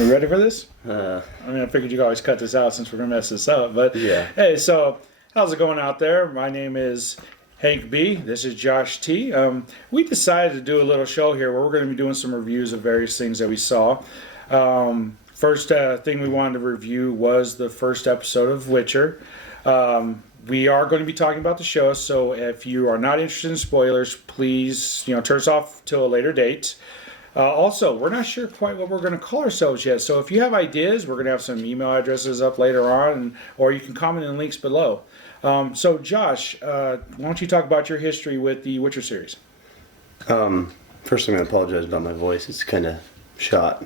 You ready for this? Uh, I figured you could always cut this out since we're going to mess this up. But Yeah. hey, so how's it going out there? My name is Hank B. This is Josh T. We decided to do a little show here where we're going to be doing some reviews of various things that we saw. First thing we wanted to review was the first episode of Witcher. We are going to be talking about the show, so if you are not interested in spoilers, please turn us off till a later date. Also, we're not sure quite what we're going to call ourselves yet, so if you have ideas, we're going to have some email addresses up later on, or you can comment in the links below. So, Josh, why don't you talk about your history with the Witcher series? First, I'm going to apologize about my voice. It's kind of shot.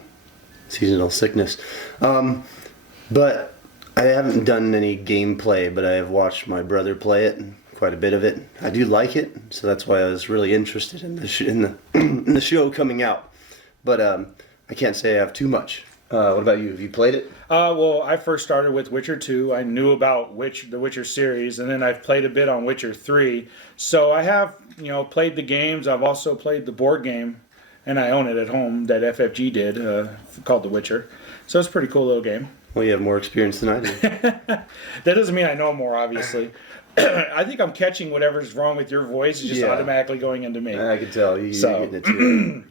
Seasonal sickness. But I haven't done any gameplay, but I have watched my brother play it, quite a bit of it. I do like it, so that's why I was really interested in the show coming out. But I can't say I have too much. What about you? Have you played it? Well, I first started with Witcher 2. I knew about the Witcher series, and then I've played a bit on Witcher 3. So I have, played the games. I've also played the board game, and I own it at home that FFG did, called The Witcher. So it's a pretty cool little game. Well, you have more experience than I do. That doesn't mean I know more, obviously. I think I'm catching whatever's wrong with your voice. It's just automatically going into me. I can tell. You're getting it too.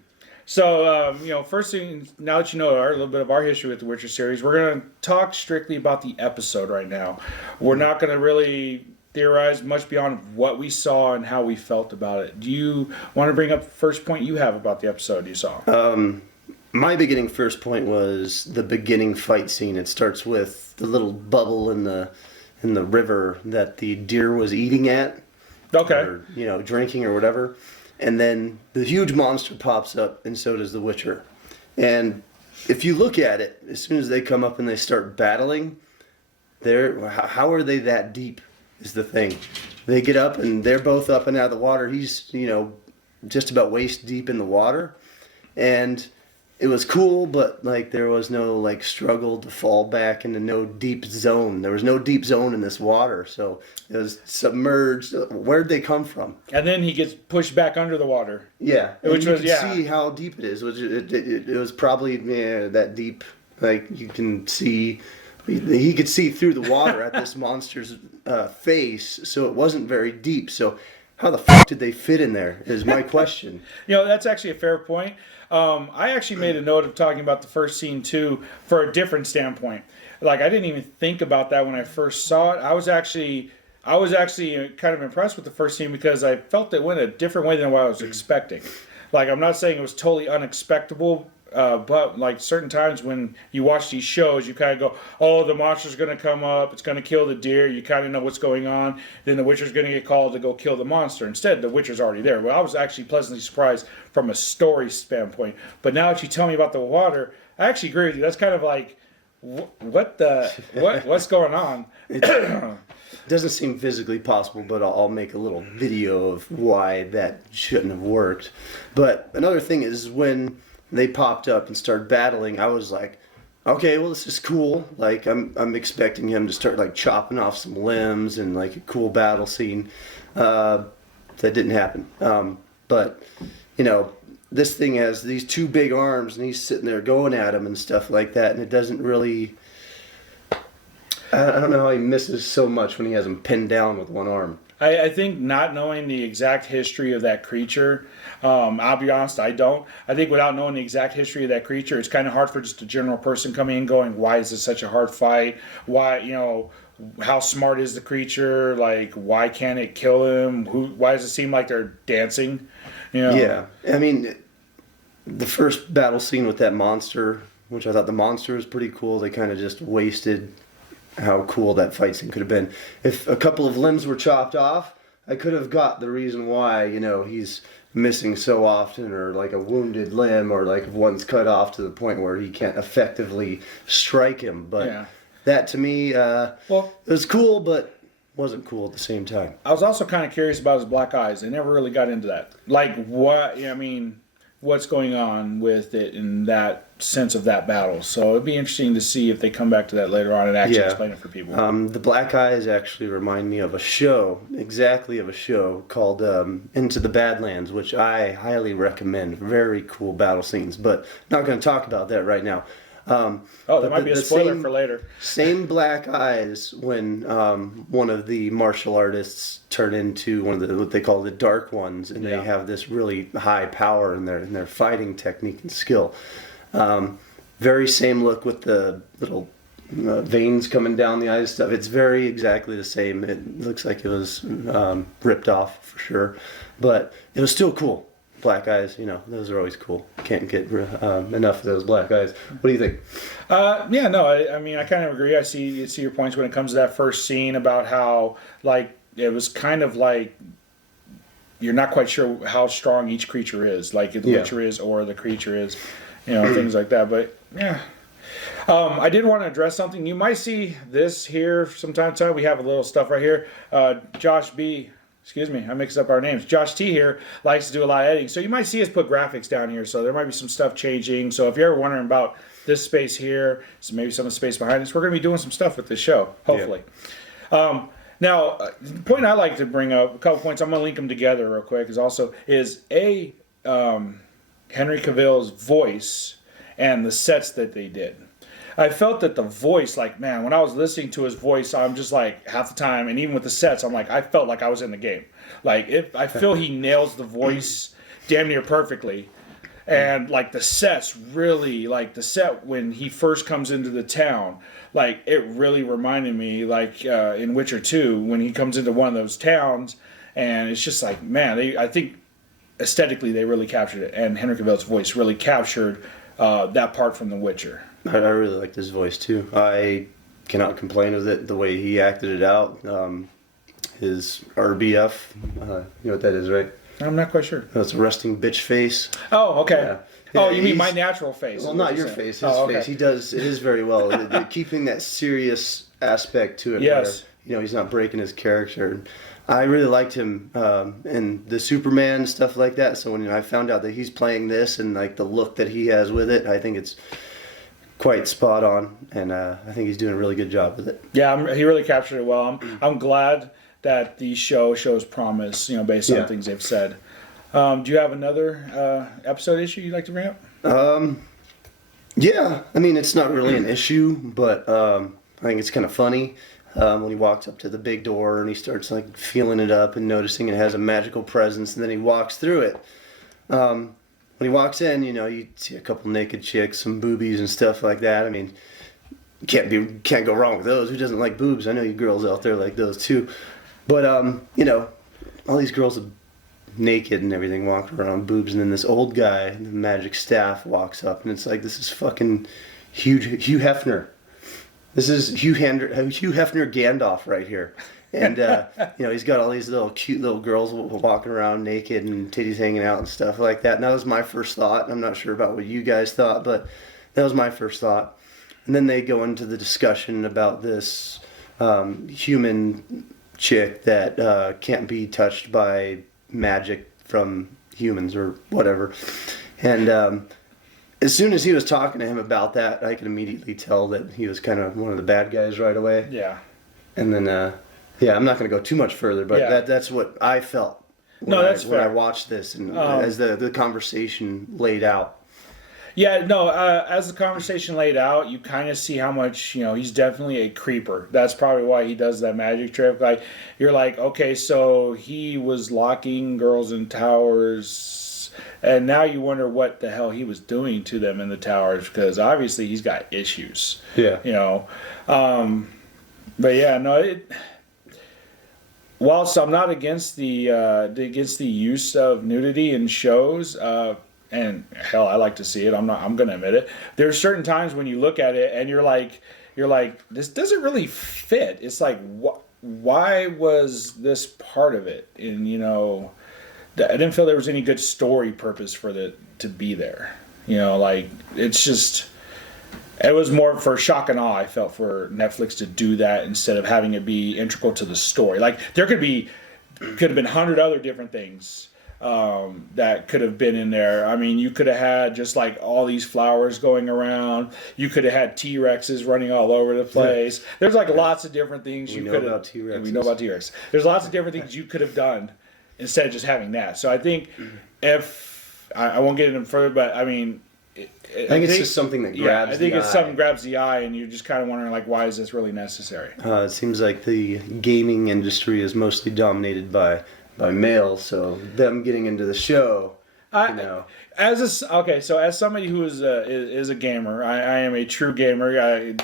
So, first thing, now that you know a little bit of our history with the Witcher series, we're going to talk strictly about the episode right now. We're not going to really theorize much beyond what we saw and how we felt about it. Do you want to bring up the first point you have about the episode you saw? My beginning first point was the beginning fight scene. It starts with the little bubble in the river that the deer was eating at. Okay. Or, drinking or whatever. And then the huge monster pops up, and so does the Witcher. And if you look at it, as soon as they come up and they start battling, how are they that deep is the thing. They get up, and they're both up and out of the water. He's, just about waist deep in the water. And it was cool, but there was no struggle to fall back into no deep zone. There was no deep zone in this water, so it was submerged. Where'd they come from? And then he gets pushed back under the water. Yeah, which you can see how deep it is. It was probably that deep. You can see, he could see through the water at this monster's face, so it wasn't very deep. So how the fuck did they fit in there? Is my question. That's actually a fair point. I actually made a note of talking about the first scene too for a different standpoint. I didn't even think about that when I first saw it. I was actually kind of impressed with the first scene because I felt it went a different way than what I was expecting. I'm not saying it was totally unexpectable, but certain times when you watch these shows, you kind of go, oh, the monster's going to come up, it's going to kill the deer, you kind of know what's going on, then the Witcher's going to get called to go kill the monster. Instead, the Witcher's already there. Well, I was actually pleasantly surprised from a story standpoint. But now that you tell me about the water, I actually agree with you. That's kind of what's going on? It doesn't seem physically possible, but I'll make a little video of why that shouldn't have worked. But another thing is when they popped up and started battling, I was like, okay, well, this is cool. I'm expecting him to start chopping off some limbs and a cool battle scene. That didn't happen. But this thing has these two big arms and he's sitting there going at him and stuff like that, and it doesn't really, I don't know how he misses so much when he has him pinned down with one arm. I think not knowing the exact history of that creature, I'll be honest, I don't. I think without knowing the exact history of that creature, it's kind of hard for just a general person coming in going, why is this such a hard fight? Why, how smart is the creature? Why can't it kill him? Why does it seem like they're dancing? Yeah. The first battle scene with that monster, which I thought the monster was pretty cool, they kind of just wasted how cool that fight scene could have been. If a couple of limbs were chopped off, I could have got the reason why, he's missing so often, or a wounded limb, or if one's cut off to the point where he can't effectively strike him. But that to me, it was cool, but wasn't cool at the same time. I was also kind of curious about his black eyes. They never really got into that. What's going on with it in that sense of that battle. So it'd be interesting to see if they come back to that later on and actually explain it for people. The black eyes actually remind me of a show called Into the Badlands, which I highly recommend. Very cool battle scenes, but not going to talk about that right now. There might be a spoiler for later. Same black eyes when one of the martial artists turn into one of the what they call the Dark Ones, and they have this really high power in their fighting technique and skill. Very same look with the little veins coming down the eyes stuff. It's very exactly the same. It looks like it was ripped off for sure, but it was still cool. Black eyes, those are always cool. Can't get enough of those black eyes. What do you think? I mean, I kind of agree. I see your points when it comes to that first scene about how, like, it was kind of like you're not quite sure how strong each creature is, like the Witcher is or the creature is, things like that. But yeah. I did want to address something. You might see this here from time to time. We have a little stuff right here. Josh B. Excuse me, I mixed up our names. Josh T here likes to do a lot of editing. So you might see us put graphics down here. So there might be some stuff changing. So if you're ever wondering about this space here, so maybe some of the space behind us, we're going to be doing some stuff with this show, hopefully. Yeah. Now, the point I like to bring up, a couple points, I'm going to link them together real quick, is Henry Cavill's voice and the sets that they did. I felt that the voice, like, man, when I was listening to his voice, I'm just like, half the time, and even with the sets, I'm like, I felt like I was in the game. Like, I feel he nails the voice damn near perfectly. And, like, the sets really, like, the set when he first comes into the town, like, it really reminded me, like, in Witcher 2, when he comes into one of those towns, and it's just like, man, I think aesthetically they really captured it, and Henry Cavill's voice really captured that part from The Witcher. I really liked his voice too. I cannot complain with it, the way he acted it out. His RBF, you know what that is, right? I'm not quite sure. That's a resting bitch face. Oh, okay. Yeah. You mean my natural face? Well, not your face, his face. He does his very well. Keeping that serious aspect to it. Yes. Where, he's not breaking his character. I really liked him in the Superman stuff like that. So when I found out that he's playing this and like the look that he has with it, I think it's quite spot on, and I think he's doing a really good job with it. Yeah, he really captured it well. I'm glad that the show shows promise, based on things they've said. Do you have another episode issue you'd like to bring up? Yeah, I mean, it's not really an issue, but I think it's kind of funny when he walks up to the big door and he starts like feeling it up and noticing it has a magical presence, and then he walks through it. When he walks in, you see a couple naked chicks, some boobies and stuff like that. I mean, can't go wrong with those. Who doesn't like boobs? I know you girls out there like those too. But all these girls are naked and everything, walking around boobs, and then this old guy in the magic staff walks up, and it's like, this is fucking Hugh Hefner. This is Hugh Hefner Gandalf right here. And, he's got all these little cute little girls walking around naked and titties hanging out and stuff like that. And that was my first thought. I'm not sure about what you guys thought, but that was my first thought. And then they go into the discussion about this human chick that can't be touched by magic from humans or whatever. And as soon as he was talking to him about that, I could immediately tell that he was kind of one of the bad guys right away. Yeah. And then... I'm not going to go too much further, but that's what I felt when I watched this and as the conversation laid out. Yeah, no, as the conversation laid out, you kind of see how much, he's definitely a creeper. That's probably why he does that magic trick. Like, you're like, okay, so he was locking girls in towers, and now you wonder what the hell he was doing to them in the towers, because obviously he's got issues. Yeah. But yeah, no, whilst I'm not against the use of nudity in shows, and hell, I like to see it. I'm going to admit it. There's certain times when you look at it and you're like, this doesn't really fit. It's like, why was this part of it? And I didn't feel there was any good story purpose for it to be there. It's just. It was more for shock and awe, I felt, for Netflix to do that instead of having it be integral to the story. Like, there could have been 100 other different things that could have been in there. I mean, you could have had just like all these flowers going around. You could have had T-Rexes running all over the place. Yeah. There's like lots of different things you could have. We know about T-Rex. There's lots of different things you could have done instead of just having that. So I think if I won't get into further, but I mean, I think it's just something that grabs I think the it's eye. something grabs the eye, and you're just kind of wondering, like, why is this really necessary? It seems like the gaming industry is mostly dominated by males, so them getting into the show, you know. So as somebody who is a gamer, I am a true gamer.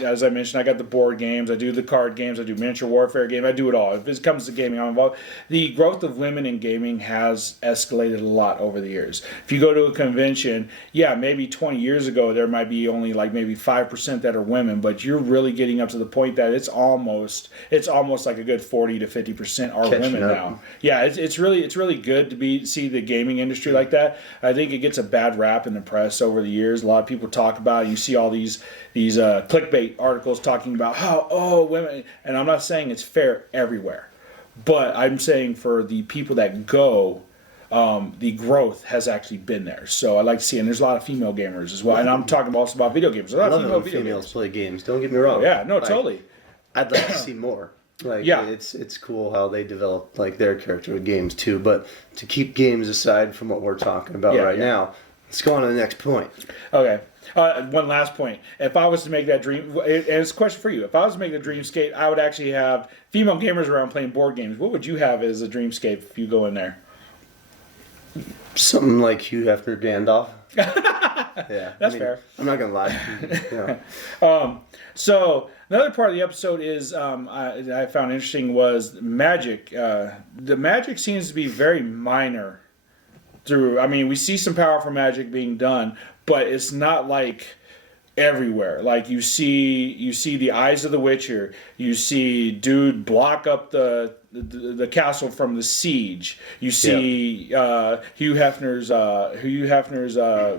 As I mentioned, I got the board games, I do the card games, I do miniature warfare game, I do it all. If it comes to gaming, I'm involved. The growth of women in gaming has escalated a lot over the years. If you go to a convention, yeah, maybe 20 years ago there might be only like maybe 5% that are women, but you're really getting up to the point that it's almost like a good 40 to 50% are Catching women up. now. Yeah, it's really good to see the gaming industry like that. I think it gets a bad rap in the press over the years. A lot of people talk about it. You see all these clickbait articles talking about how women, and I'm not saying it's fair everywhere, but I'm saying for the people that go, the growth has actually been there. So I like to see, and there's a lot of female gamers as well. And I'm talking also about video games. There's a I lot of love it when video females gamers. play games. Don't get me wrong. Yeah, no, Like, totally. I'd like to see more. Like, Yeah. it's cool how they develop like their character with games too. But to keep games aside from what we're talking about Yeah, right yeah. now, let's go on to the next point. Okay. One last point. If I was to make that dream, and it's a question for you. If I was to make the dreamscape, I would actually have female gamers around playing board games. What would you have as a dreamscape if you go in there? Something like Hugh Hefner Gandalf. Yeah, That's fair. I'm not gonna lie. Yeah. So another part of the episode is I found interesting was magic. The magic seems to be very minor. We see some powerful magic being done, but it's not like everywhere. Like you see the eyes of the Witcher. You see dude block up the castle from the siege. You see Hugh Hefner's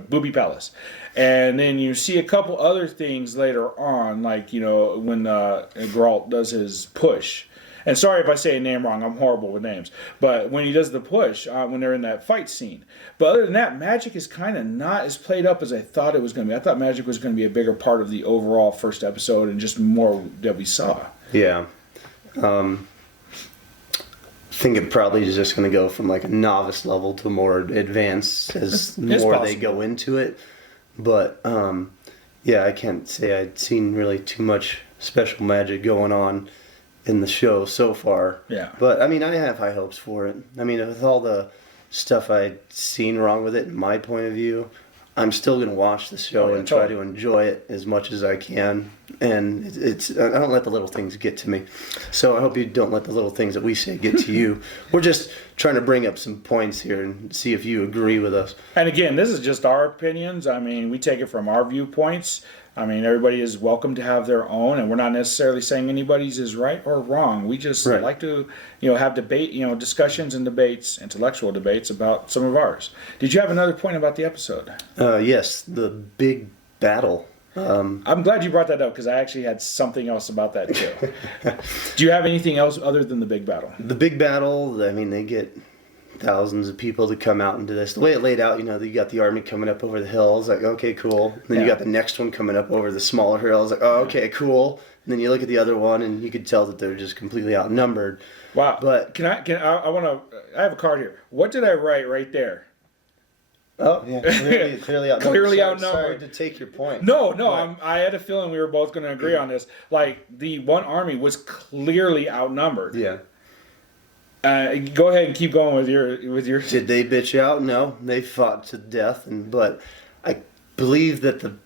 booby palace, and then you see a couple other things later on, like when Geralt does his push. And sorry if I say a name wrong, I'm horrible with names. But when he does the push, when they're in that fight scene. But other than that, magic is kind of not as played up as I thought it was going to be. I thought magic was going to be a bigger part of the overall first episode and just more that we saw. Yeah. I think it probably is just going to go from like a novice level to more advanced as more they go into it. But yeah, I can't say I'd seen really too much special magic going on in the show so far. Yeah. But I mean, I have high hopes for it. I mean, with all the stuff I'd seen wrong with it, in my point of view, I'm still going to watch the show and try to enjoy it as much as I can. And I don't let the little things get to me. So I hope you don't let the little things that we say get to you. We're just trying to bring up some points here and see if you agree with us. And again, this is just our opinions. I mean, we take it from our viewpoints. I mean, everybody is welcome to have their own, and we're not necessarily saying anybody's is right or wrong. We just like to, have debate, discussions and debates, intellectual debates about some of ours. Did you have another point about the episode? Yes, the big battle. I'm glad you brought that up because I actually had something else about that too. Do you have anything else other than the big battle? The big battle, I mean, they get thousands of people to come out into this. The way it laid out, you got the army coming up over the hills, like, okay, cool. And then you got the next one coming up over the smaller hills, like, oh, okay, cool. And then you look at the other one, and you could tell that they're just completely outnumbered. Wow. But I have a card here. What did I write right there? Oh, yeah, clearly outnumbered. Clearly Sorry outnumbered. to take your point. No, I had a feeling we were both going to agree on this. Like, the one army was clearly outnumbered. Yeah. Go ahead and keep going with your. Did they bitch out? No, they fought to death. But I believe that the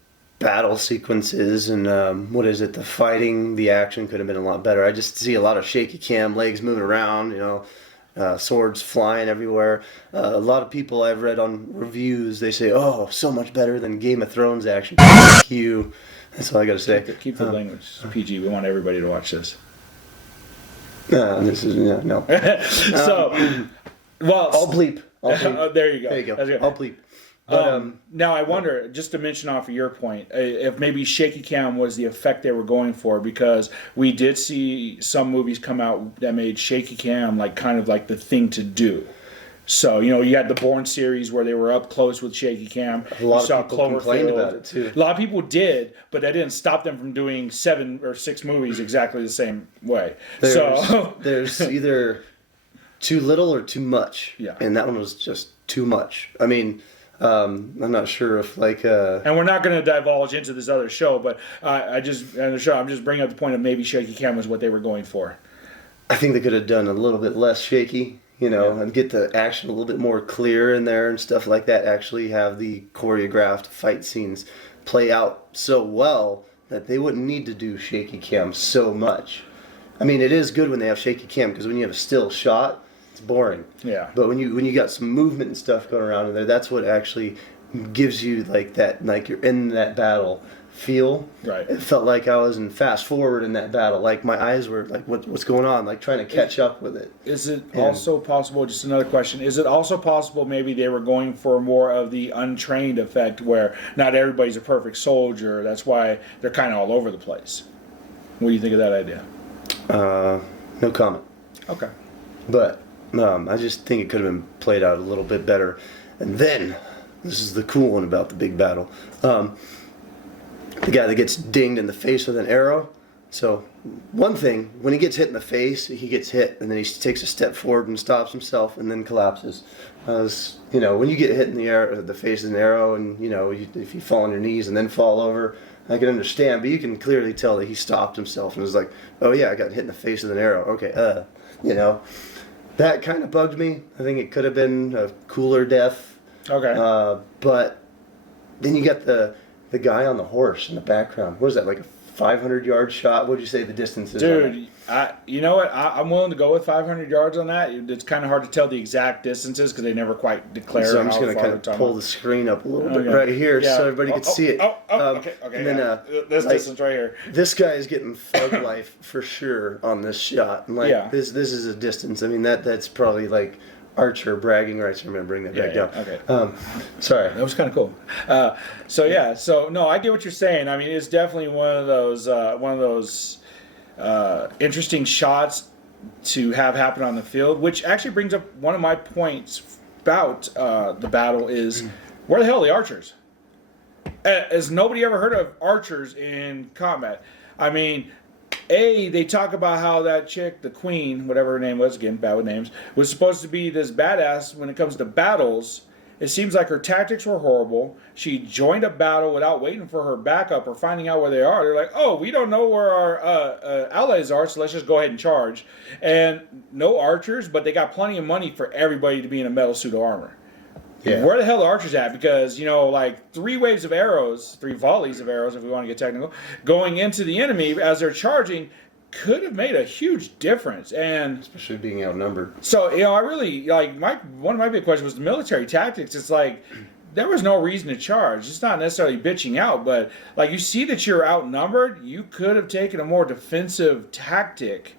battle sequences and the fighting, the action could have been a lot better. I just see a lot of shaky cam, legs moving around, swords flying everywhere. A lot of people I've read on reviews, they say, "Oh, so much better than Game of Thrones action." Fuck you. That's all I got to say. Keep the language PG. We want everybody to watch this. This is no. I'll bleep. There you go. There you go. That's good. I'll bleep. But, now I wonder, just to mention off of your point, if maybe shaky cam was the effect they were going for, because we did see some movies come out that made shaky cam like kind of like the thing to do. So, you had the Bourne series where they were up close with shaky cam. A lot of people complained about it, too. A lot of people did, but that didn't stop them from doing 7 or 6 movies exactly the same way. There's either too little or too much. Yeah. And that one was just too much. I mean, I'm not sure if like And we're not going to divulge into this other show, but I'm just bringing up the point of maybe shaky cam was what they were going for. I think they could have done a little bit less shaky, and get the action a little bit more clear in there and stuff like that. Actually have the choreographed fight scenes play out so well that they wouldn't need to do shaky cam so much. I mean, it is good when they have shaky cam because when you have a still shot, it's boring. Yeah. But when you got some movement and stuff going around in there, that's what actually gives you like that, like you're in that battle feel. Right. It felt like I was in fast forward in that battle. Like my eyes were like, what's going on? Like trying to catch up with it. Is it also possible, just another question, is it also possible maybe they were going for more of the untrained effect where not everybody's a perfect soldier, that's why they're kind of all over the place? What do you think of that idea? No comment. Okay. But I just think it could have been played out a little bit better. And then, this is the cool one about the big battle. The guy that gets dinged in the face with an arrow. So, one thing, when he gets hit in the face, he gets hit, and then he takes a step forward and stops himself, and then collapses. When you get hit in the face with an arrow, and if you fall on your knees and then fall over, I can understand, but you can clearly tell that he stopped himself and was like, "Oh yeah, I got hit in the face with an arrow." Okay, that kind of bugged me. I think it could have been a cooler death. Okay. But then you got the guy on the horse in the background. What is that, like a 500-yard shot? What would you say the distance is? Dude, you know what? I'm willing to go with 500 yards on that. It's kind of hard to tell the exact distances because they never quite declare. So I'm just going to kind of pull the screen up a little bit right here so everybody can see it. Okay. And then, this distance right here. This guy is getting thug life for sure on this shot. And this is a distance. I mean, that's probably like Archer bragging rights. I'm going to bring that back down. Okay. Sorry. That was kind of cool. So no, I get what you're saying. I mean, it's definitely one of those interesting shots to have happen on the field, which actually brings up one of my points about the battle is where the hell are the archers? Has nobody ever heard of archers in combat? I mean, they talk about how that chick, the queen, whatever her name was, again, bad with names, was supposed to be this badass when it comes to battles. It seems like her tactics were horrible. She joined a battle without waiting for her backup or finding out where they are. They're like, oh, we don't know where our allies are, so let's just go ahead and charge. And no archers, but they got plenty of money for everybody to be in a metal suit of armor. Yeah. Where the hell are the archers at? Because, like 3 waves of arrows, 3 volleys of arrows, if we want to get technical, going into the enemy as they're charging could have made a huge difference. And especially being outnumbered. So, I really, one of my big questions was the military tactics. It's like, there was no reason to charge. It's not necessarily bitching out, but, you see that you're outnumbered, you could have taken a more defensive tactic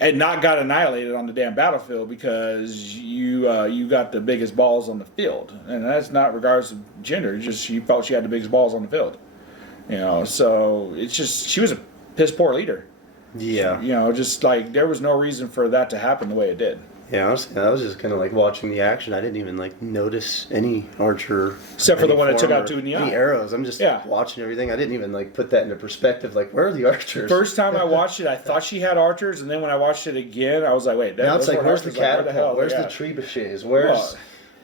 and not got annihilated on the damn battlefield because you got the biggest balls on the field. And that's not regardless of gender. It's just she felt she had the biggest balls on the field. So it's just, she was a piss poor leader. Yeah. There was no reason for that to happen the way it did. Yeah, honestly, I was just kind of watching the action. I didn't even notice any archer, except for the one that took out 2 in the eye. Any arrows. I'm just watching everything. I didn't even put that into perspective. Where are the archers? First time I watched it, I thought she had archers, and then when I watched it again, I was like, wait. Now it's where's the catapult? Where's the trebuchets?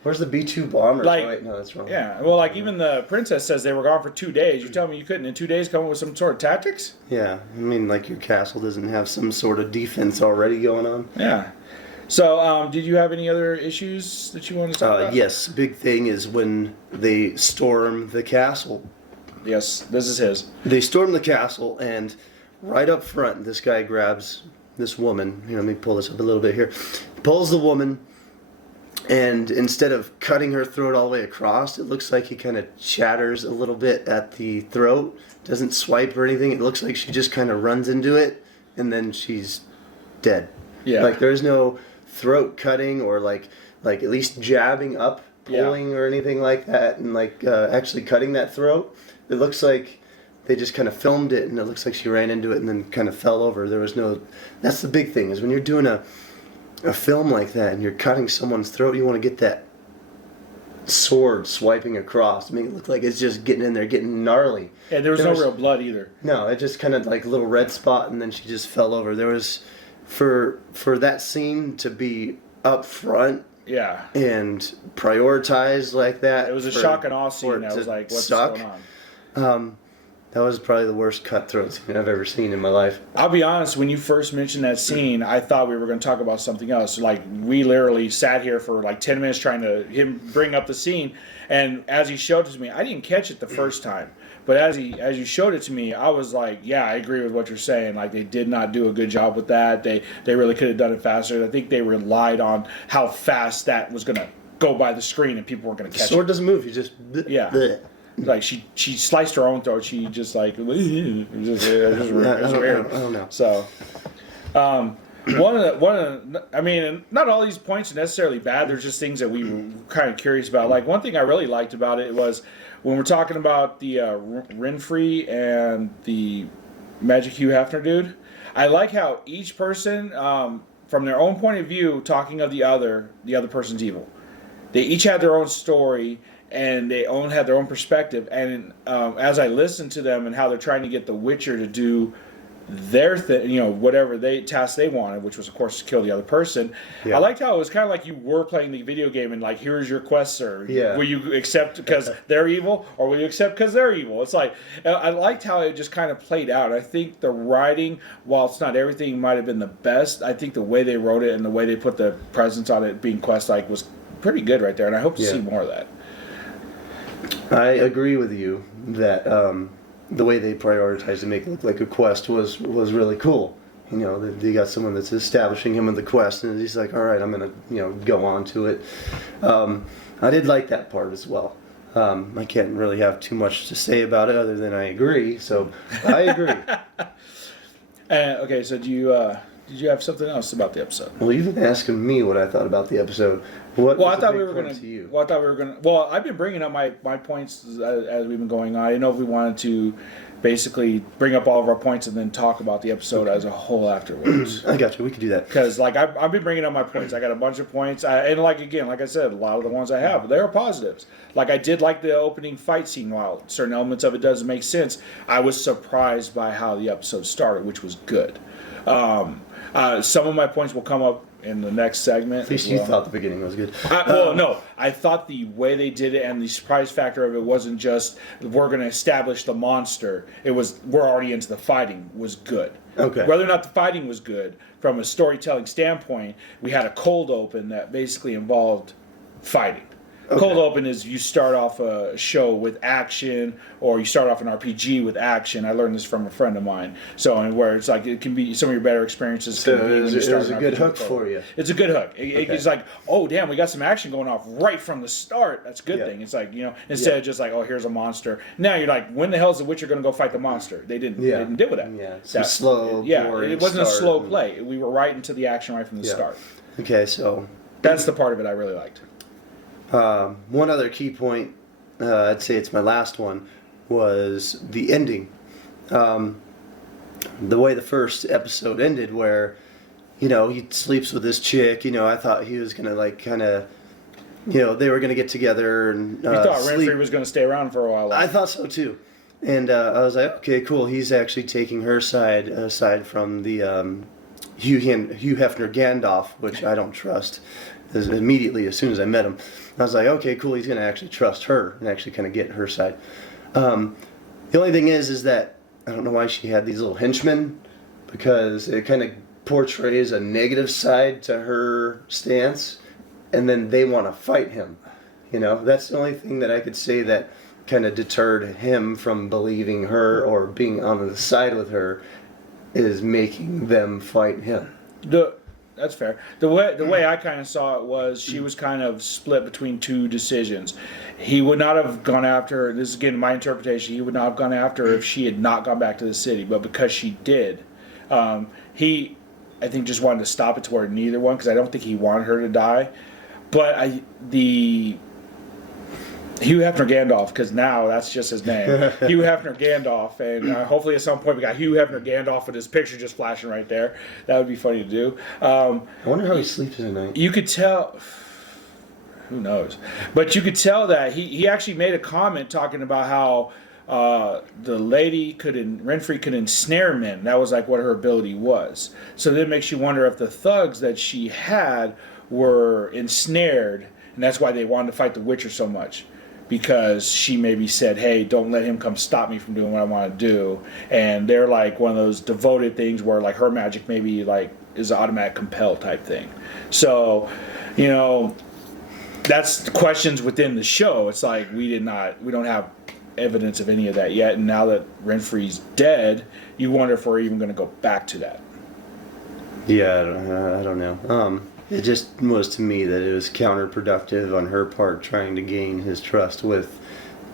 Where's the B-2 bombers? Wait, no, that's wrong. Yeah, well, even the princess says they were gone for 2 days. You tell me you couldn't in 2 days come up with some sort of tactics? Yeah, I mean, your castle doesn't have some sort of defense already going on. Yeah. So, did you have any other issues that you want to talk about? Yes, big thing is when they storm the castle. Yes, this is his. They storm the castle, and right up front, this guy grabs this woman. Let me pull this up a little bit here. Pulls the woman, and instead of cutting her throat all the way across, it looks like he kind of chatters a little bit at the throat. Doesn't swipe or anything. It looks like she just kind of runs into it, and then she's dead. Yeah. There's no throat cutting or at least jabbing up, pulling or anything like that, and actually cutting that throat. It looks like they just kind of filmed it, and it looks like she ran into it and then kind of fell over. There was no. That's the big thing is when you're doing a film like that and you're cutting someone's throat, you want to get that sword swiping across to make it look like it's just getting in there, getting gnarly. Yeah, there was no real blood either. No, it just kind of a little red spot, and then she just fell over. There was. For that scene to be up front Yeah. and prioritized like that. It was a shock and awe scene. I was like, what's going on? That was probably the worst cutthroat scene I've ever seen in my life. I'll be honest, when you first mentioned that scene, I thought we were going to talk about something else. Like, we literally sat here for like 10 minutes trying to him bring up the scene, and as he showed it to me, I didn't catch it the first time. But as you showed it to me, I was like, yeah, I agree with what you're saying. Like, they did not do a good job with that. They really could have done it faster. I think they relied on how fast that was going to go by the screen and people weren't going to catch it. The sword doesn't move. You just... Yeah. Bleh. Like, she sliced her own throat. She just like... It was just weird. I don't know. So... I mean, not all these points are necessarily bad. There's just things that we were kind of curious about. Like, one thing I really liked about it was when we're talking about the Renfrey and the Magic Hugh Hefner dude. I like how each person, from their own point of view, talking of the other person's evil. They each had their own story, and they had their own perspective. And as I listened to them and how they're trying to get the Witcher to do their thing, whatever task they wanted, which was of course to kill the other person. Yeah. I liked how it was kind of like you were playing the video game and like, here's your quest, sir. Yeah. Will you accept because they're evil, or will you accept because they're evil? It's like, I liked how it just kind of played out. I think the writing, while it's not everything might have been the best, I think the way they wrote it and the way they put the presence on it being quest-like was pretty good right there, and I hope to see more of that. I agree with you that the way they prioritized to make it look like a quest was really cool. They got someone that's establishing him in the quest, and he's like, all right, I'm going to go on to it. I did like that part as well. I can't really have too much to say about it other than I agree, so I agree. Okay, so did you have something else about the episode? Well, you've been asking me what I thought about the episode. I thought we were going to. Well, I've been bringing up my points as we've been going on. I didn't know if we wanted to basically bring up all of our points and then talk about the episode as a whole afterwards. I got you. We can do that. Because I've been bringing up my points. I got a bunch of points, and like I said, a lot of the ones I have, they are positives. Like, I did like the opening fight scene. While certain elements of it doesn't make sense, I was surprised by how the episode started, which was good. Some of my points will come up in the next segment. At least you thought the beginning was good. No. I thought the way they did it and the surprise factor of it wasn't just we're going to establish the monster. It was we're already into the fighting was good. Okay. Whether or not the fighting was good, from a storytelling standpoint, we had a cold open that basically involved fighting. Okay. Cold open is you start off a show with action, or you start off an RPG with action. I learned this from a friend of mine. So, and where it's like it can be some of your better experiences. So it was a good hook for you. It's a good hook. It's like, oh damn, we got some action going off right from the start. That's a good thing. It's like instead of just like, oh, here's a monster. Now you're like, when the hell is the Witcher going to go fight the monster? They didn't. They didn't deal with that. Yeah, some slow. It wasn't a slow play. We were right into the action right from the start. Okay, so that's the part of it I really liked. One other key point, I'd say it's my last one, was the ending. The way the first episode ended, where, he sleeps with this chick, I thought he was going to they were going to get together and you thought Renfrey was going to stay around for a while. I thought so too. And I was like, okay, cool. He's actually taking her side, aside from the Hugh Hefner Gandalf, which I don't trust. Immediately, as soon as I met him, I was like, okay, cool. He's going to actually trust her and actually kind of get her side. The only thing is that I don't know why she had these little henchmen, because it kind of portrays a negative side to her stance, and then they want to fight him. That's the only thing that I could say that kind of deterred him from believing her or being on the side with her, is making them fight him. That's fair. The way I kind of saw it was she was kind of split between two decisions. He would not have gone after her. This is, again, my interpretation. He would not have gone after her if she had not gone back to the city. But because she did, he, I think, just wanted to stop it to where neither one, because I don't think he wanted her to die. But Hugh Hefner Gandalf, because now that's just his name. Hugh Hefner Gandalf, and hopefully at some point we got Hugh Hefner Gandalf with his picture just flashing right there. That would be funny to do. I wonder how he sleeps at night. You could tell. Who knows? But you could tell that he actually made a comment talking about how the lady Renfrey could ensnare men. That was like what her ability was. So then it makes you wonder if the thugs that she had were ensnared, and that's why they wanted to fight the Witcher so much. Because she maybe said, hey, don't let him come stop me from doing what I want to do. And they're like one of those devoted things where like her magic maybe like is an automatic compel type thing. So, you know, that's the questions within the show. It's like we don't have evidence of any of that yet. And now that Renfri's dead, you wonder if we're even going to go back to that. Yeah, I don't know. It just was to me that it was counterproductive on her part trying to gain his trust with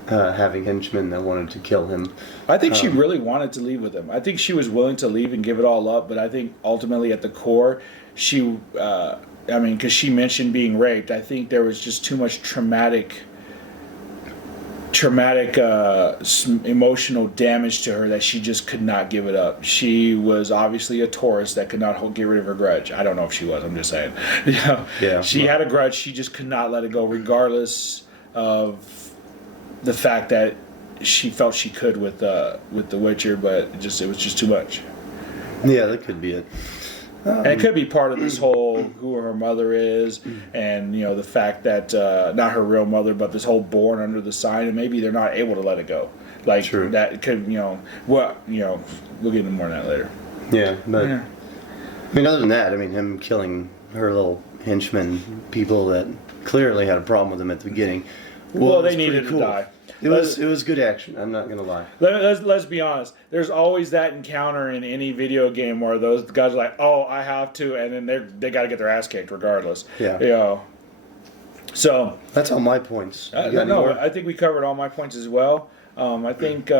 having henchmen that wanted to kill him. I think she really wanted to leave with him. I think she was willing to leave and give it all up, but I think ultimately at the core, she, because she mentioned being raped, I think there was just too much traumatic emotional damage to her that she just could not give it up. She was obviously a Taurus that could not get rid of her grudge. I don't know if she was. I'm just saying. Yeah. She had a grudge. She just could not let it go, regardless of the fact that she felt she could with the Witcher, but it was just too much. Yeah, that could be it. And it could be part of this whole who her mother is, and the fact that not her real mother, but this whole born under the sign, and maybe they're not able to let it go. Like True. That could we'll get into more on that later. Yeah, but I mean, other than that, him killing her little henchmen, people that clearly had a problem with him at the beginning. Well, they needed to die. It was good action. I'm not gonna lie. Let's be honest. There's always that encounter in any video game where those guys are like, "Oh, I have to," and then they got to get their ass kicked regardless. Yeah. So that's all my points. No, I think we covered all my points as well. I think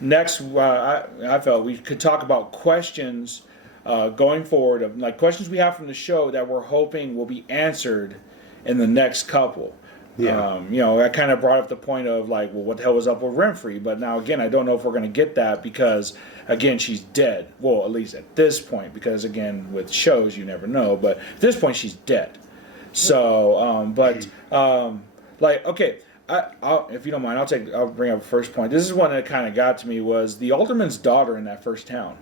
next, I felt we could talk about questions going forward of like questions we have from the show that we're hoping will be answered in the next couple. Yeah. I kind of brought up the point of like, well, what the hell was up with Renfri? But now again, I don't know if we're going to get that because again, she's dead. Well, at least at this point, because again, with shows, you never know. But at this point, she's dead. So, okay, if you don't mind, I'll bring up the first point. This is one that kind of got to me was the alderman's daughter in that first town.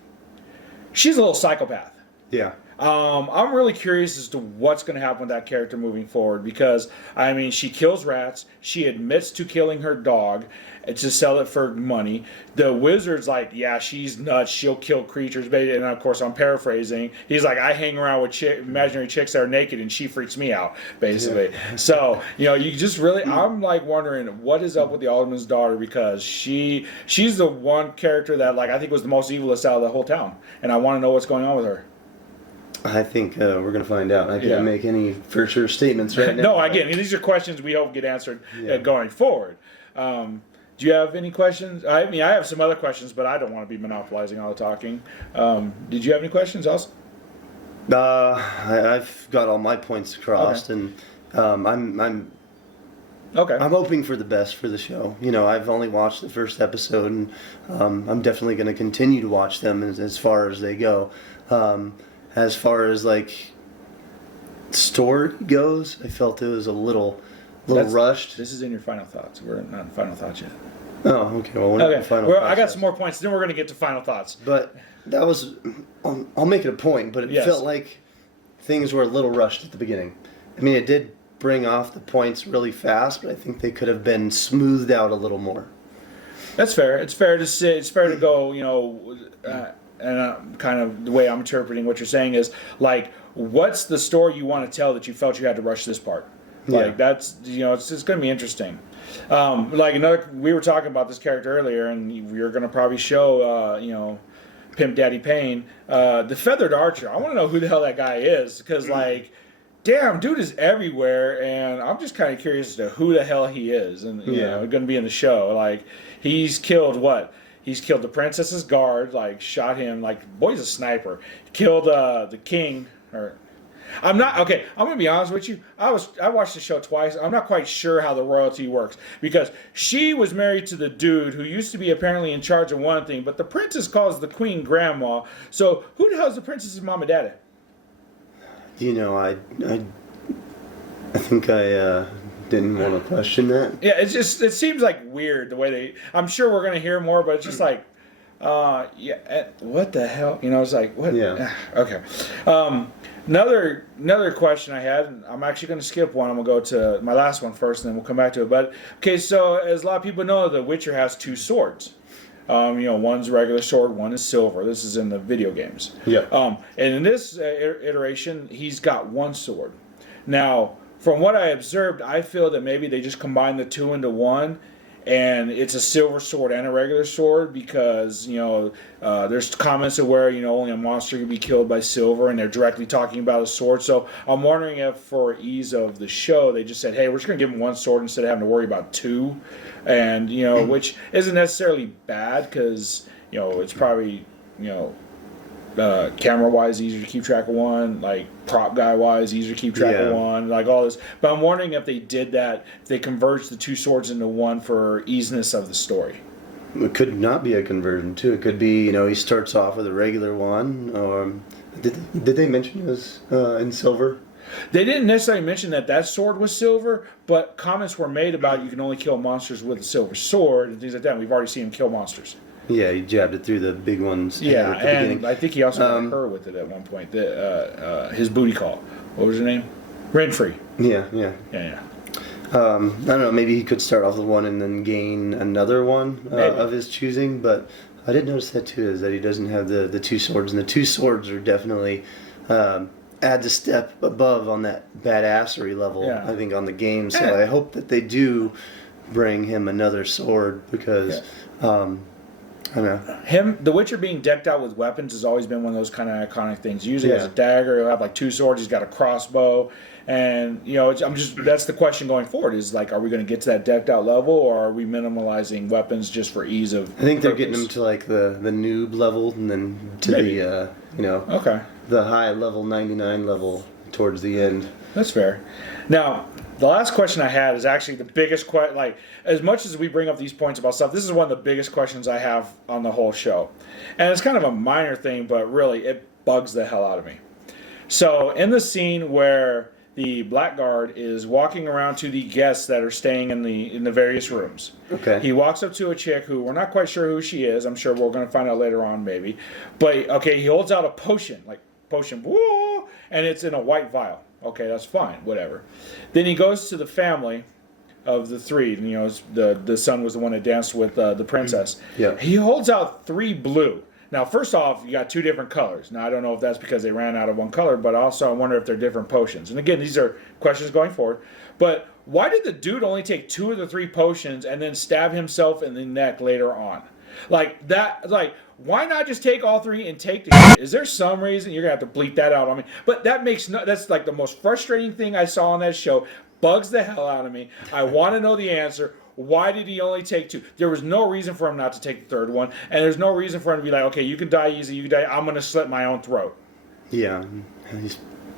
She's a little psychopath. Yeah. I'm really curious as to what's going to happen with that character moving forward because, she kills rats. She admits to killing her dog to sell it for money. The wizard's like, yeah, she's nuts. She'll kill creatures. And, of course, I'm paraphrasing. He's like, I hang around with imaginary chicks that are naked, and she freaks me out, basically. Yeah. So, you just really, I'm like wondering what is up with the alderman's daughter because she's the one character that, like, I think was the most evilest out of the whole town. And I want to know what's going on with her. I think we're going to find out. I can't make any for sure statements right now. No, again, these are questions we hope get answered going forward. Do you have any questions? I have some other questions, but I don't want to be monopolizing all the talking. Did you have any questions, also? I've got all my points across, and I'm hoping for the best for the show. I've only watched the first episode, and I'm definitely going to continue to watch them as far as they go. As far as like story goes, I felt it was a little rushed. This is in your final thoughts. We're not in final thoughts yet. Oh, okay. Well, we're not in final thoughts. I got some more points. Then we're going to get to final thoughts. But that was, I'll make it a point. But it felt like things were a little rushed at the beginning. It did bring off the points really fast, but I think they could have been smoothed out a little more. That's fair. It's fair to say. It's fair to go. And kind of the way I'm interpreting what you're saying is like, what's the story you want to tell that you felt you had to rush this part? Like that's it's going to be interesting. We were talking about this character earlier, and we were going to probably show Pimp Daddy Payne, the Feathered Archer. I want to know who the hell that guy is because like, damn, dude is everywhere, and I'm just kind of curious as to who the hell he is, and going to be in the show. Like he's killed what? He's killed the princess's guard, like shot him, like boy's a sniper. Killed the king. I'm going to be honest with you. I watched the show twice. I'm not quite sure how the royalty works because she was married to the dude who used to be apparently in charge of one thing, but the princess calls the queen grandma. So who the hell is the princess's mom and daddy? I think I didn't want to question that. Yeah, it seems like weird the way I'm sure we're gonna hear more, but it's just like, what the hell? It's like what? Yeah. Okay. Another question I had, and I'm actually going to skip one. I'm going to go to my last one first, and then we'll come back to it. But okay, so as a lot of people know, The Witcher has 2 swords. One's a regular sword, one is silver. This is in the video games. Yeah. And in this iteration, he's got 1 sword. Now, from what I observed, I feel that maybe they just combined the 2 into 1, and it's a silver sword and a regular sword because there's comments of where only a monster can be killed by silver, and they're directly talking about a sword. So I'm wondering if, for ease of the show, they just said, "Hey, we're just going to give him 1 sword instead of having to worry about 2," and which isn't necessarily bad because it's probably camera wise easier to keep track of 1, like prop guy wise easier to keep track of 1, like all this. But I'm wondering if they did that, if they converged the 2 swords into 1 for easiness of the story. It could not be a conversion too. It could be he starts off with a regular one. Or did they mention it was in silver? They didn't necessarily mention that sword was silver, but comments were made about you can only kill monsters with a silver sword and things like that. And we've already seen him kill monsters. Yeah, he jabbed it through the big one's head Yeah, at the and beginning. I think he also got her with it at one point. His booty call. What was her name? Renfrey. Yeah. Yeah. I don't know, maybe he could start off with 1 and then gain another one of his choosing, but I did notice that too, is that he doesn't have the 2 swords, and the 2 swords are definitely adds a step above on that badassery level, I think, on the game. So I hope that they do bring him another sword because... I don't know. The Witcher being decked out with weapons has always been one of those kind of iconic things. Usually he has a dagger, he'll have like 2 swords, he's got a crossbow, and that's the question going forward is like, are we going to get to that decked out level, or are we minimalizing weapons just for ease of I think they're getting him to like the noob level, and then to the high level 99 level towards the end. That's fair. Now, the last question I had is actually the biggest question. Like, as much as we bring up these points about stuff, this is one of the biggest questions I have on the whole show. And it's kind of a minor thing, but really, it bugs the hell out of me. So, in the scene where the Blackguard is walking around to the guests that are staying in the various rooms. Okay. He walks up to a chick who we're not quite sure who she is. I'm sure we're going to find out later on, maybe. But, okay, he holds out a potion, woo, and it's in a white vial. Okay, that's fine, whatever. Then he goes to the family of the 3. The son was the one that danced with the princess. Yeah. He holds out 3 blue. Now, first off, you got 2 different colors. Now, I don't know if that's because they ran out of one color, but also I wonder if they're different potions. And again, these are questions going forward. But why did the dude only take 2 of the 3 potions and then stab himself in the neck later on? Like that, why not just take all 3 and take the shit? Is there some reason? You're going to have to bleep that out on me. But that's like the most frustrating thing I saw on that show. Bugs the hell out of me. I want to know the answer. Why did he only take 2? There was no reason for him not to take the 3rd one. And there's no reason for him to be like, okay, you can die easy, you can die. I'm going to slit my own throat. Yeah.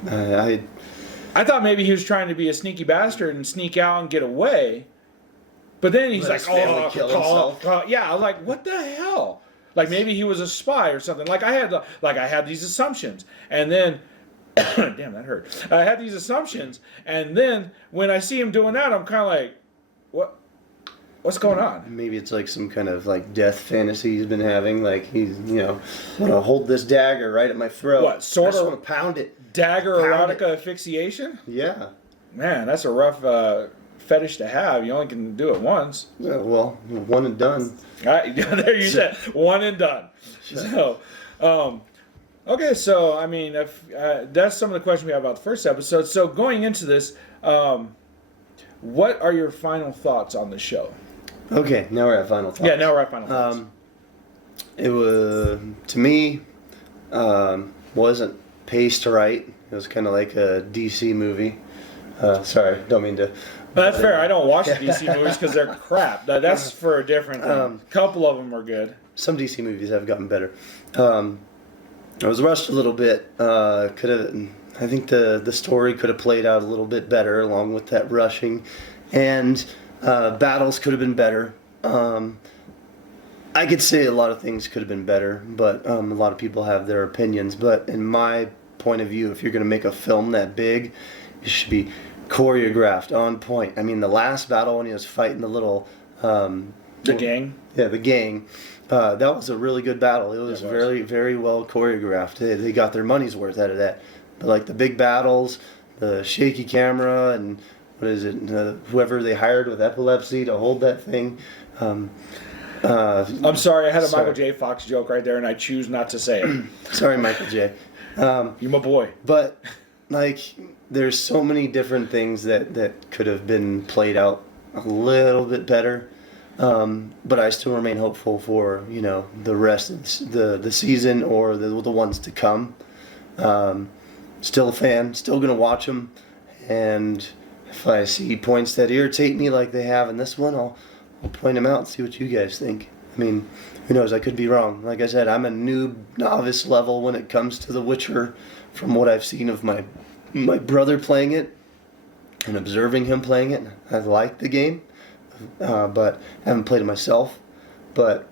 I thought maybe he was trying to be a sneaky bastard and sneak out and get away. But then he's like, yeah, I was like, what the hell? Like maybe he was a spy or something. Like I had these assumptions, and then, damn, that hurt. I had these assumptions, and then when I see him doing that, I'm kind of like, what's going on? Maybe it's like some kind of like death fantasy he's been having. Like he's, want to hold this dagger right at my throat. What sort of want to pound it? Dagger erotica asphyxiation? Yeah. Man, that's a rough fetish to have. You only can do it once. Yeah, well, one and done. All right, there you said one and done. So, okay, so I mean, if, that's some of the questions we have about the first episode. So going into this, what are your final thoughts on the show? Okay, now we're at final thoughts. Yeah, now we're at final thoughts. It was, to me, wasn't paced right. It was kind of like a DC movie. Sorry, don't mean to. That's fair. I don't watch the DC movies because they're crap. That's for a different thing. A couple of them are good. Some DC movies have gotten better. I was rushed a little bit. I think the story could have played out a little bit better along with that rushing, and battles could have been better. I could say a lot of things could have been better, but a lot of people have their opinions. But in my point of view, if you're going to make a film that big, it should be choreographed, on point. I mean, the last battle when he was fighting the little... the gang? Yeah, the gang. That was a really good battle. It was very, very well choreographed. They got their money's worth out of that. but like the big battles, the shaky camera, and what is it? Whoever they hired with epilepsy to hold that thing. I'm sorry, I had a Michael J. Fox joke right there, and I choose not to say it. Sorry, Michael J. You're my boy. But like, there's so many different things that could have been played out a little bit better. But I still remain hopeful for the rest of the season or the ones to come. Still a fan, still gonna watch them, and if I see points that irritate me like they have in this one, I'll point them out and see what you guys think. I mean, who knows? I could be wrong. Like I said, I'm a noob, novice level when it comes to The Witcher. From what I've seen of my brother playing it and observing him playing it, I like the game, but I haven't played it myself. But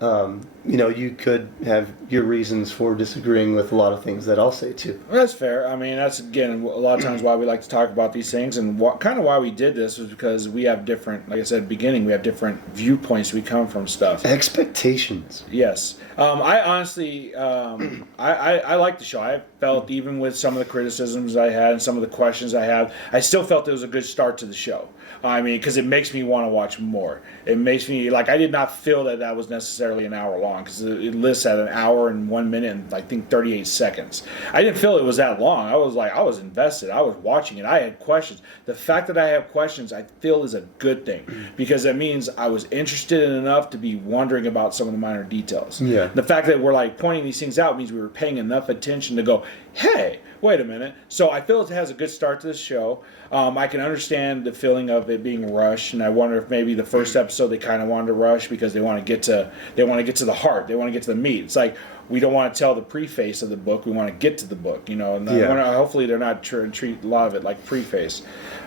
you could have your reasons for disagreeing with a lot of things that I'll say too. That's fair. I mean, that's again a lot of times why we like to talk about these things, and kind of why we did this was because we have different, like I said at the beginning, we have different viewpoints. We come from stuff. Expectations. Yes. I honestly, I like the show. I felt even with some of the criticisms I had and some of the questions I had, I still felt it was a good start to the show. I mean, because it makes me want to watch more. It makes me, like, I did not feel that was necessarily an hour long, because it lists at an hour and 1 minute and I think 38 seconds. I didn't feel it was that long. I was invested. I was watching it. I had questions. The fact that I have questions, I feel is a good thing, because that means I was interested in enough to be wondering about some of the minor details. Yeah. The fact that we're like pointing these things out means we were paying enough attention to go, hey, wait a minute. So I feel it has a good start to the show. I can understand the feeling of it being rushed, and I wonder if maybe the first episode they kind of wanted to rush because they want to get to the heart. They want to get to the meat. It's like, we don't want to tell the preface of the book. We want to get to the book, And hopefully they're not trying to treat a lot of it like preface.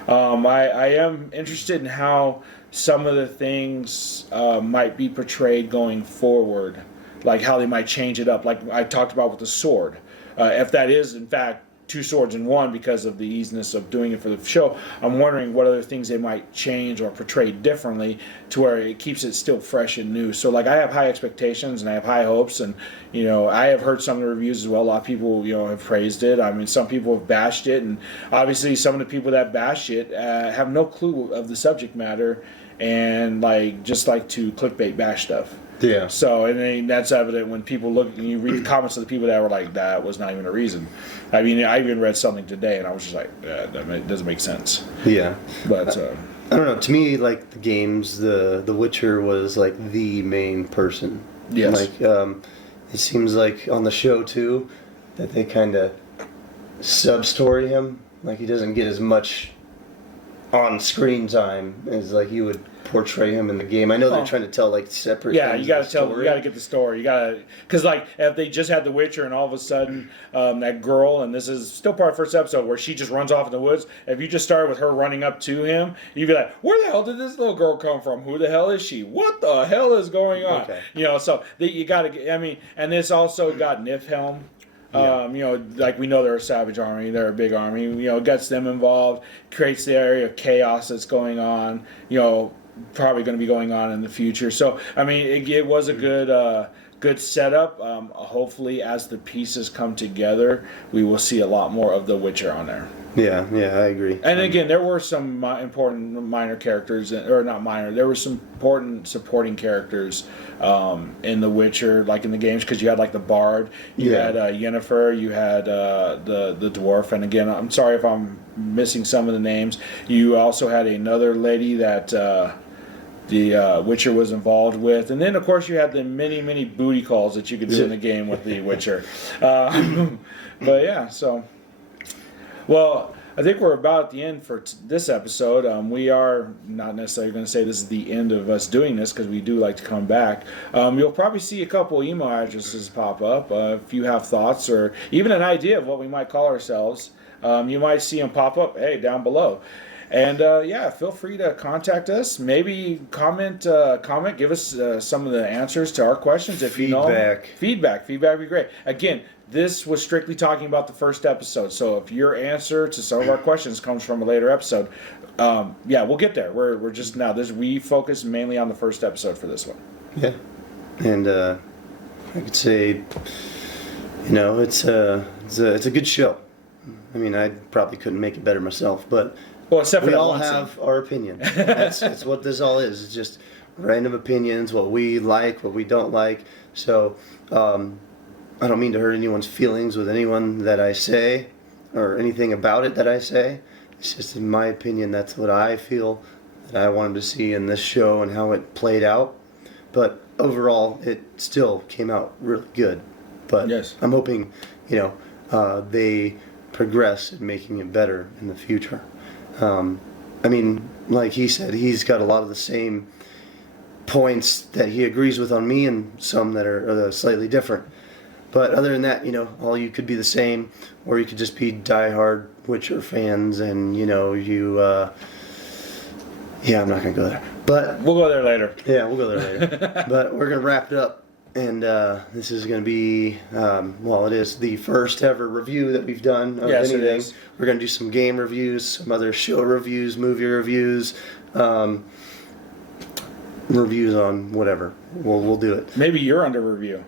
I am interested in how some of the things might be portrayed going forward, like how they might change it up, like I talked about with the sword. If that is, in fact, two swords in one because of the easiness of doing it for the show, I'm wondering what other things they might change or portray differently to where it keeps it still fresh and new. So, like, I have high expectations and I have high hopes, and, I have heard some of the reviews as well. A lot of people, have praised it. I mean, some people have bashed it, and obviously some of the people that bash it have no clue of the subject matter and, just like to clickbait bash stuff. Yeah. So, and then that's evident when people look and you read the comments of the people that were like, that was not even a reason. I mean, I even read something today and I was just like, that doesn't make sense. Yeah. But, I don't know. To me, like, the games, the Witcher was, like, the main person. Yes. Like, it seems like on the show, too, that they kind of sub-story him. Like, he doesn't get as much on-screen time as, like, you would portray him in the game. I know they're trying to tell, like, separate. Yeah, you got to get the story. You got to, because, like, if they just had The Witcher and all of a sudden that girl, and this is still part of the first episode where she just runs off in the woods. If you just started with her running up to him, you'd be like, where the hell did this little girl come from? Who the hell is she? What the hell is going on? Okay. So you got to. I mean, and this also got Niflheim. Like we know they're a savage army, they're a big army. It gets them involved, creates the area of chaos that's going on. Probably going to be going on in the future. So I mean, it was a good setup. Hopefully, as the pieces come together, we will see a lot more of The Witcher on there. Yeah, I agree. And again, there were some important minor characters, or not minor. There were some important supporting characters in The Witcher, like in the games, because you had like the Bard, you had Yennefer, you had the dwarf, and again, I'm sorry if I'm missing some of the names. You also had another lady that the Witcher was involved with, and then of course you had the many booty calls that you could do in the game with the Witcher. But yeah, so. Well, I think we're about at the end for this episode. We are not necessarily going to say this is the end of us doing this because we do like to come back. You'll probably see a couple email addresses pop up. If you have thoughts or even an idea of what we might call ourselves, you might see them pop up, down below. And feel free to contact us. Maybe comment, give us some of the answers to our questions if you know. Feedback would be great. Again, this was strictly talking about the first episode. So if your answer to some of our questions comes from a later episode, we'll get there. We're just now we focus mainly on the first episode for this one. Yeah, and I could say, it's a good show. I mean, I probably couldn't make it better myself, but Well, except for we that all one scene. have our opinion. That's what this all is. It's just random opinions, what we like, what we don't like. So I don't mean to hurt anyone's feelings with anyone that I say or anything about it that I say. It's just in my opinion, that's what I feel that I wanted to see in this show and how it played out. But overall, it still came out really good. But Yes. I'm hoping, they progress in making it better in the future. I mean, like he said, he's got a lot of the same points that he agrees with on me and some that are slightly different. But other than that, all you could be the same, or you could just be diehard Witcher fans, and yeah, I'm not gonna go there. But We'll go there later. yeah, we'll go there later. But we're gonna wrap it up, and this is gonna be, it is the first ever review that we've done of Yes, it anything. is. We're gonna do some game reviews, some other show reviews, movie reviews, reviews on whatever. We'll do it. Maybe you're under review.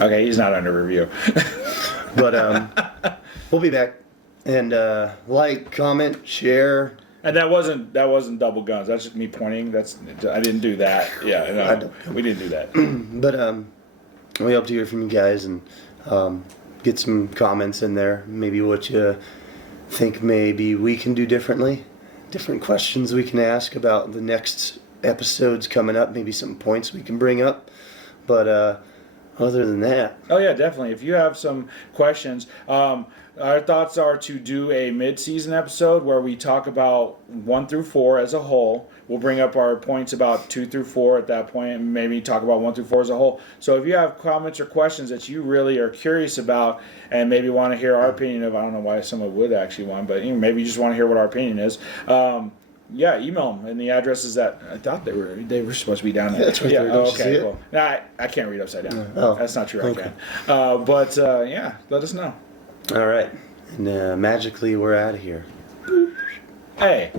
Okay, he's not under review. But we'll be back, and like, comment, share. And that wasn't double guns. That's just me pointing. I didn't do that. Yeah, no, we didn't do that. But we hope to hear from you guys and get some comments in there. Maybe what you think maybe we can do differently. Different questions we can ask about the next episodes coming up. Maybe some points we can bring up. But other than that, Oh yeah, definitely. If you have some questions, our thoughts are to do a mid-season episode where we talk about 1 through 4 as a whole. We'll bring up our points about 2 through 4 at that point, and maybe talk about 1 through 4 as a whole. So if you have comments or questions that you really are curious about, and maybe want to hear our opinion of, I don't know why someone would actually want, but maybe you just want to hear what our opinion is. Yeah, email them, and the address is that I thought they were supposed to be down there. Yeah, that's right yeah, there. Don't you see okay, it? cool. No, I can't read upside down. Oh, That's not true. okay. I can. But yeah, let us know. all right. And magically, we're out of here. Hey.